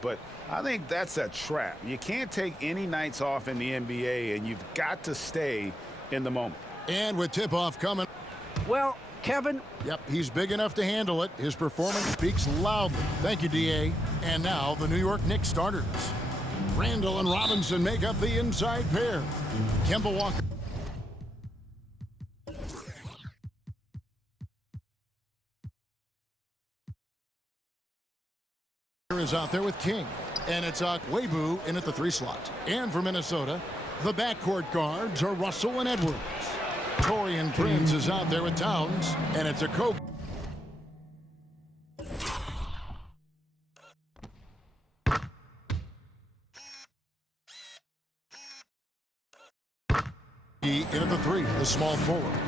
But I think that's a trap. You can't take any nights off in the NBA, and you've got to stay in the moment. And with tip-off coming. Well, Kevin. Yep, he's big enough to handle it. His performance speaks loudly. Thank you, D.A. And now the New York Knicks starters. Randall and Robinson make up the inside pair. Kemba Walker is out there with King. And it's Okwebu in at the 3 slot. And for Minnesota, the backcourt guards are Russell and Edwards. Taurean Prince is out there with Towns. And it's Kobe. In at the 3, the small forward.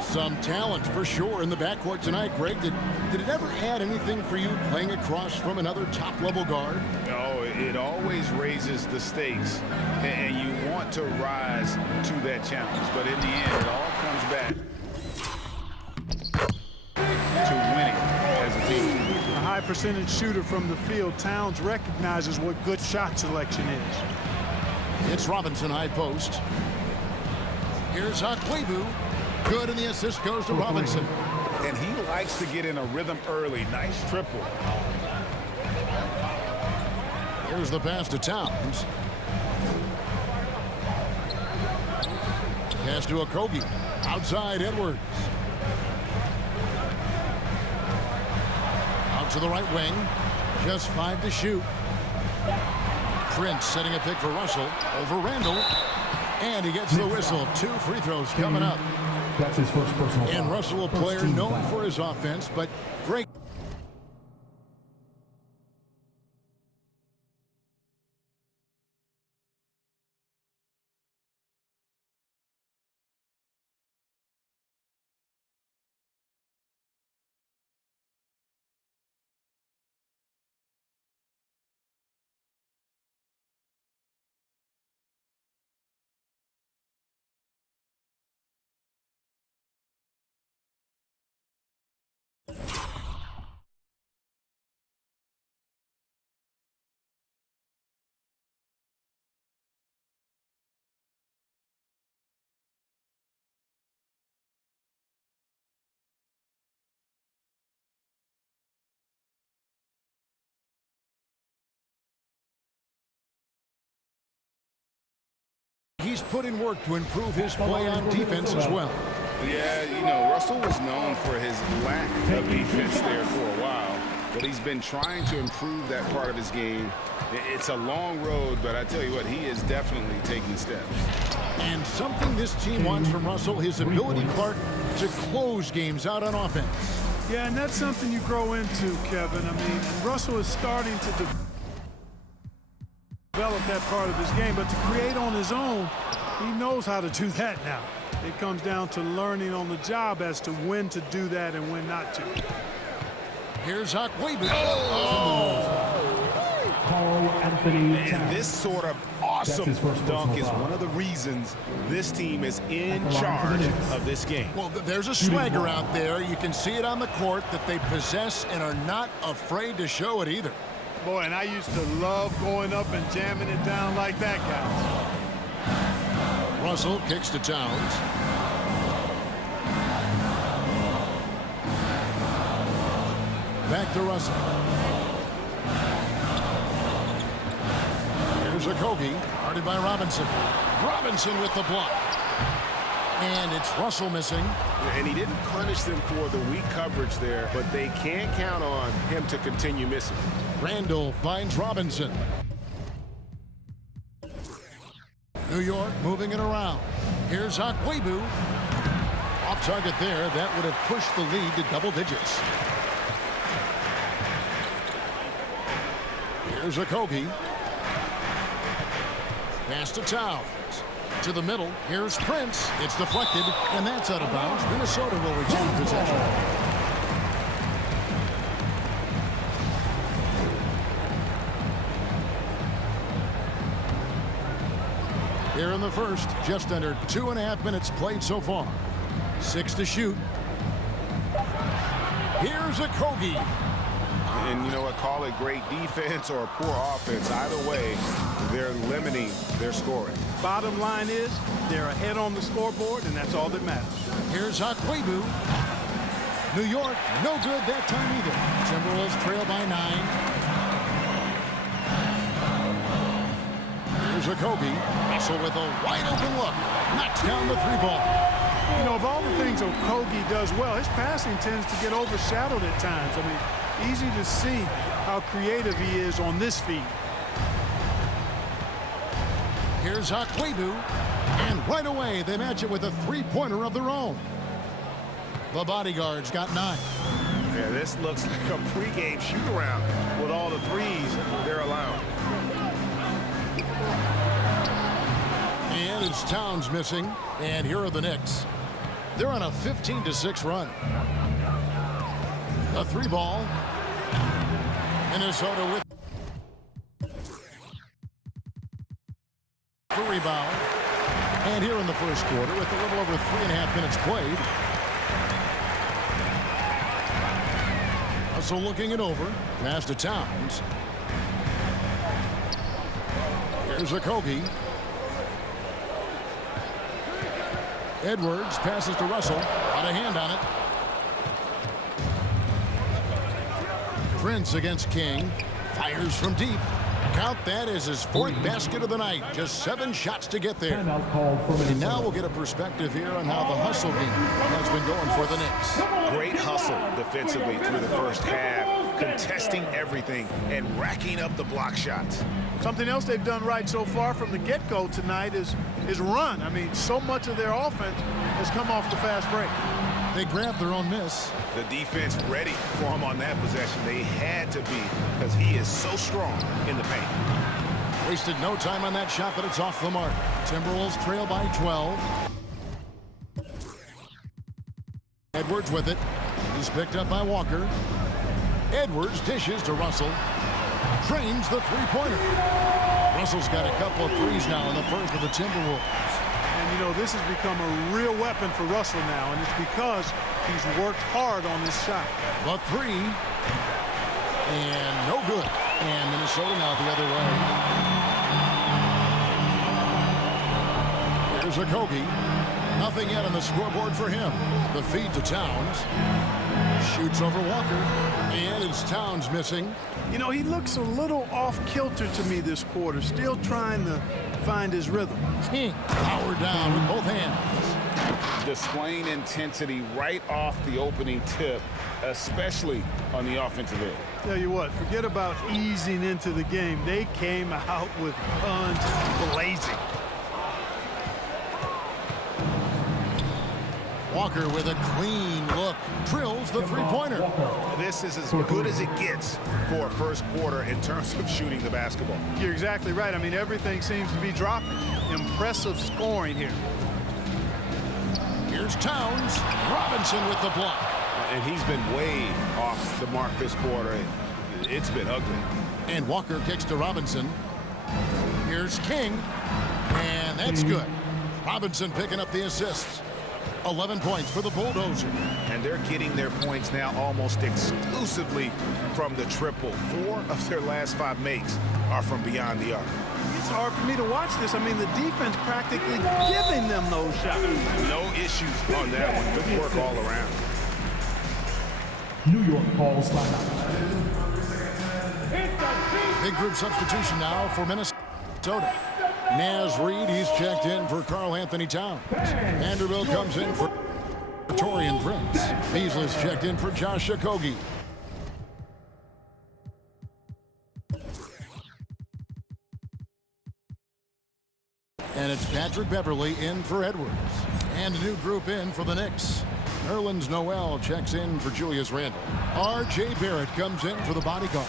Some talent for sure in the backcourt tonight, Greg. Did it ever add anything for you playing across from another top-level guard? No, it always raises the stakes, and you want to rise to that challenge. But in the end, it all comes back to winning as a team. A high percentage shooter from the field. Towns recognizes what good shot selection is. It's Robinson high post. Here's Okwebu. Good, and the assist goes to Robinson. And he likes to get in a rhythm early. Nice triple. Here's the pass to Towns. Pass to Okogie. Outside Edwards. Out to the right wing. Just 5 to shoot. Prince setting a pick for Russell. Over Randall. And he gets the whistle. 2 free throws coming up. That's his first personal foul. And Russell, a player known for his offense, but great. He's put in work to improve his play on defense as well. Yeah, you know, Russell was known for his lack of defense there for a while, but he's been trying to improve that part of his game. It's a long road, but I tell you what, he is definitely taking steps. And something this team wants from Russell, his ability, Clark, to close games out on offense. Yeah, and that's something you grow into, Kevin. I mean, Russell is starting to develop that part of his game, but to create on his own, he knows how to do that now. It comes down to learning on the job as to when to do that and when not to. Here's Okwebu. And this sort of awesome dunk is one of the reasons this team is in charge of this game. Well, there's a swagger out there. You can see it on the court that they possess and are not afraid to show it either. Boy, and I used to love going up and jamming it down like that, guys. Russell kicks to Towns. Back to Russell. Here's Okogie, guarded by Robinson. Robinson with the block. And it's Russell missing. And he didn't punish them for the weak coverage there, but they can't count on him to continue missing. Randall finds Robinson. New York moving it around. Here's Okwebu. Off target there. That would have pushed the lead to double digits. Here's Okogie. Pass to Towns. To the middle. Here's Prince. It's deflected, and that's out of bounds. Minnesota will retain possession. Here in the first, just under 2.5 minutes played so far. 6 to shoot. Here's Okogie. And you know what? Call it great defense or poor offense. Either way, they're limiting their scoring. Bottom line is they're ahead on the scoreboard, and that's all that matters. Here's Okwebu. New York, no good that time either. Timberwolves trail by 9. Here's Okogie. Russell with a wide open look. Knocks down the 3-ball. You know, of all the things Okogie does well, his passing tends to get overshadowed at times. I mean, easy to see how creative he is on this feed. Here's Okwebu. And right away, they match it with a 3-pointer of their own. The bodyguards got 9. Yeah, this looks like a pregame shoot-around with all the threes they're allowing. And it's Towns missing. And here are the Knicks. They're on a 15-6 run. A 3-ball. Minnesota with the rebound. And here in the first quarter, with a little over 3.5 minutes played. Russell looking it over. Pass to Towns. Here's Okogie. Edwards passes to Russell. Got a hand on it. Prince against King. Fires from deep. Count that as his 4th basket of the night. Just 7 shots to get there. And now we'll get a perspective here on how the hustle game has been going for the Knicks. Great hustle defensively through the first half, contesting everything and racking up the block shots. Something else they've done right so far from the get-go tonight is run. I mean, so much of their offense has come off the fast break. They grabbed their own miss. The defense ready for him on that possession. They had to be, because he is so strong in the paint. Wasted no time on that shot, but it's off the mark. Timberwolves trail by 12. Edwards with it. He's picked up by Walker. Edwards dishes to Russell. Drains the 3-pointer. Russell's got a couple of threes now in the first of the Timberwolves. And, you know, this has become a real weapon for Russell now, and it's because he's worked hard on this shot. The 3. And no good. And Minnesota now the other way. Here's Okogie. Nothing yet on the scoreboard for him. The feed to Towns. Shoots over Walker. And it's Towns missing. You know, he looks a little off-kilter to me this quarter, still trying to find his rhythm. King powered down with both hands. Displaying intensity right off the opening tip, especially on the offensive end. Tell you what, forget about easing into the game. They came out with guns blazing. Walker with a clean look. Drills the 3-pointer. This is as good as it gets for a first quarter in terms of shooting the basketball. You're exactly right. I mean, everything seems to be dropping. Impressive scoring here. Here's Towns. Robinson with the block. And he's been way off the mark this quarter. It's been ugly. And Walker kicks to Robinson. Here's King. And that's good. Robinson picking up the assists. 11 points for the Bulldozer. And they're getting their points now almost exclusively from the triple. 4 of their last 5 makes are from beyond the arc. It's hard for me to watch this. I mean, the defense practically giving them those shots. No issues on that one. Good work all around. New York calls timeout. Big group substitution now for Minnesota. Naz Reid, he's checked in for Karl Anthony Towns. Vanderbilt comes in for Taurean Prince. Beasley's checked in for Josh Okogie. And it's Patrick Beverley in for Edwards. And a new group in for the Knicks. Nerlens Noel checks in for Julius Randle. R.J. Barrett comes in for the bodyguard.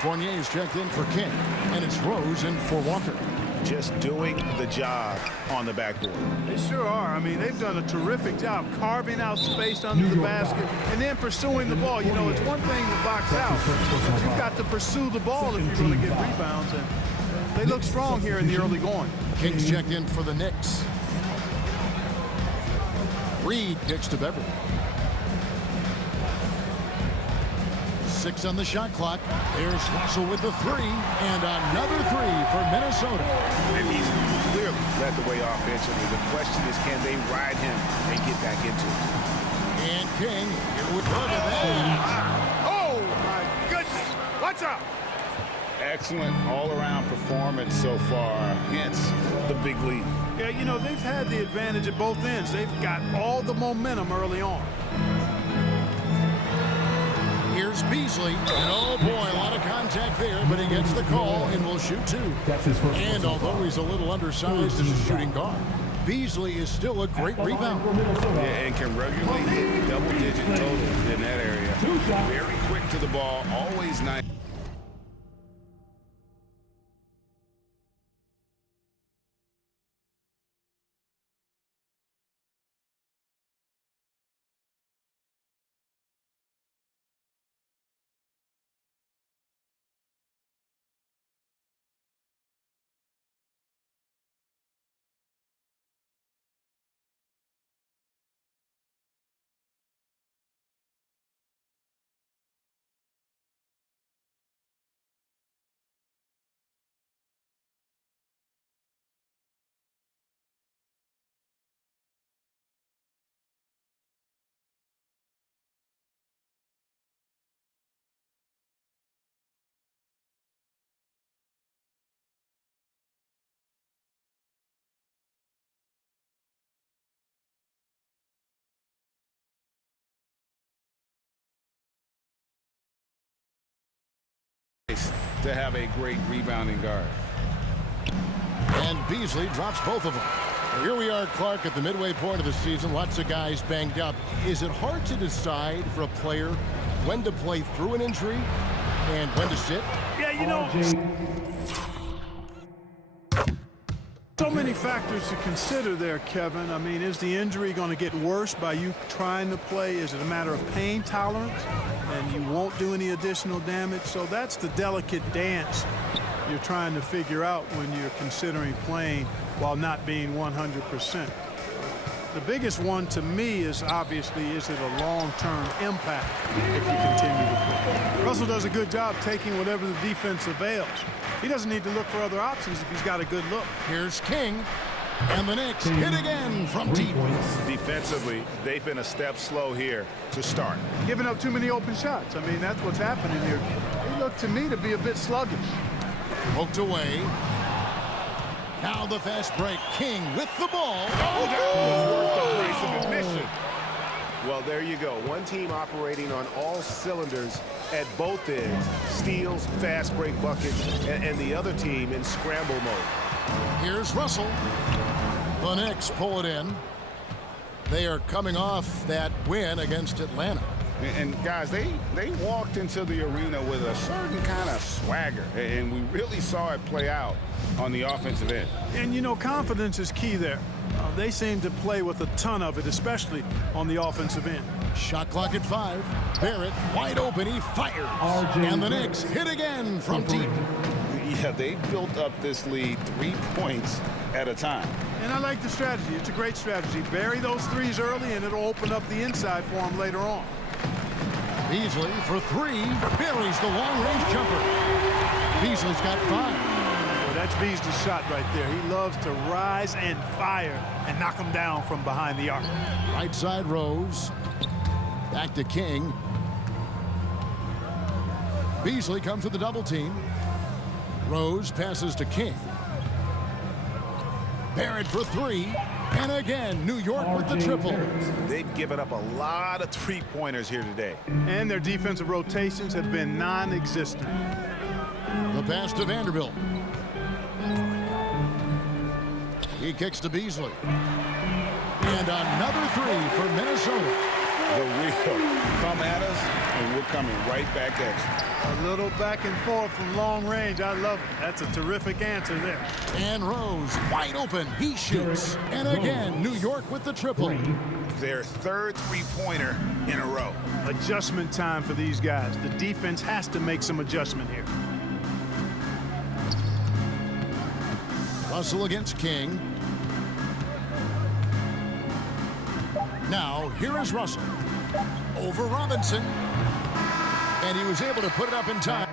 Fournier's checked in for King. And it's Rose in for Walker. Just doing the job on the backboard. They sure are. I mean, they've done a terrific job carving out space under the basket and then pursuing the ball. You know, it's one thing to box out, but you've got to pursue the ball if you're going to get rebounds. And they look strong here in the early going. King's checked in for the Knicks. Reed kicks to Beverly. 6 on the shot clock. There's Russell with the 3, and another 3 for Minnesota. And he's clearly led the way offensively. The question is, can they ride him and get back into it? And King, here with look at that. Oh, my goodness. What's up? Excellent all-around performance so far, hence the big lead. Yeah, you know, they've had the advantage at both ends. They've got all the momentum early on. Here's Beasley, and oh boy, a lot of contact there, but he gets the call and will shoot 2. That's his first And personal although foul. he's a little undersized as a shooting guard, Beasley is still a great rebounder. Yeah, and can regularly hit double-digit totals in that area. Very quick to the ball, always nice. To have a great rebounding guard. And Beasley drops both of them. Here we are, Clark, at the midway point of the season. Lots of guys banged up. Is it hard to decide for a player when to play through an injury and when to sit? Yeah, you know, so many factors to consider there, Kevin. I mean, is the injury going to get worse by you trying to play? Is it a matter of pain tolerance and you won't do any additional damage? So that's the delicate dance you're trying to figure out when you're considering playing while not being 100%. The biggest one to me is obviously, is it a long-term impact if you continue to play? Russell does a good job taking whatever the defense avails. He doesn't need to look for other options if he's got a good look. Here's King, and the Knicks hit again from deep. Defensively, they've been a step slow here to start. Giving up too many open shots. I mean, that's what's happening here. They look to me to be a bit sluggish. Poked away. Now the fast break. King with the ball. Oh, that was worth the price of admission. Well, there you go. One team operating on all cylinders at both ends. Steals, fast break buckets, and the other team in scramble mode. Here's Russell. The Knicks pull it in. They are coming off that win against Atlanta. And guys, they walked into the arena with a certain kind of swagger, and we really saw it play out on the offensive end. And, you know, confidence is key there. They seem to play with a ton of it, especially on the offensive end. Shot clock at 5. Barrett wide open. He fires. And the Knicks hit again from deep. Yeah, they built up this lead 3 points at a time. And I like the strategy. It's a great strategy. Bury those threes early, and it'll open up the inside for them later on. Beasley for 3. Buries the long-range jumper. Beasley's got 5. Well, that's Beasley's shot right there. He loves to rise and fire and knock them down from behind the arc. Right side Rose. Back to King. Beasley comes with the double team. Rose passes to King. Barrett for 3. And again, New York with the triple. They've given up a lot of three-pointers here today. And their defensive rotations have been non-existent. The pass to Vanderbilt. He kicks to Beasley. And another 3 for Minnesota. The wheel come at us, and we're coming right back at you. A little back and forth from long range. I love it. That's a terrific answer there. And Rose wide open. He shoots. And again, New York with the triple. Their third three-pointer in a row. Adjustment time for these guys. The defense has to make some adjustment here. Russell against King. Now, here is Russell. Over Robinson. And he was able to put it up in time.